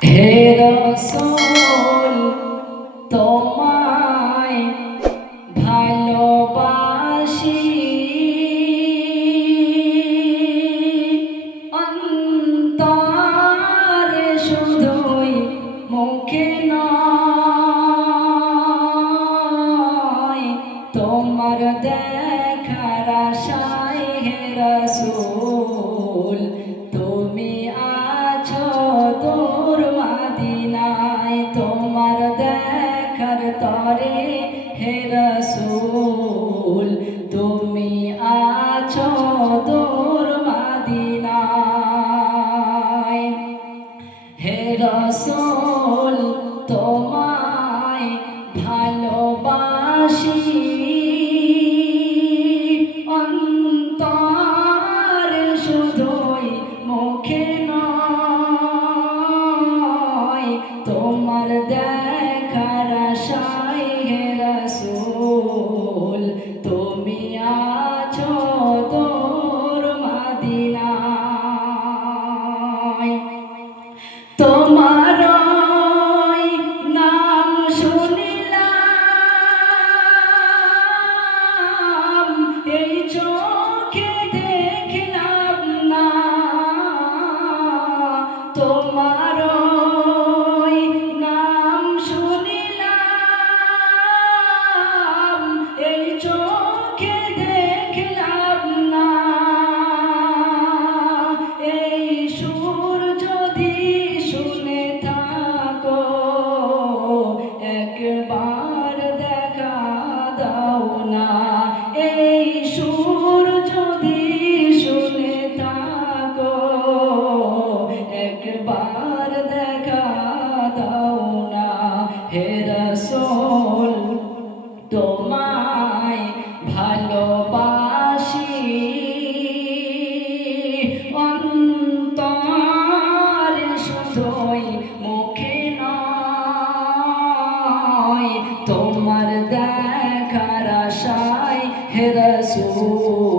হে রসুল তোমায় ভালোবাসি। অন্তরে শুধুই মুখে নয় তোমার দেখার আশায় হে রসুল রসুল তোমায় ভালোবাসি। অন্তর শুধুই মুখে নয় তোমার দেখার আশায় হে রসুল। আর দেখা দাও না। হে রসোল, তোমায় ভালোবাসি। অন্তর শুধুই মুখে নয়, তোমার দেখার আশায় হে রসোল।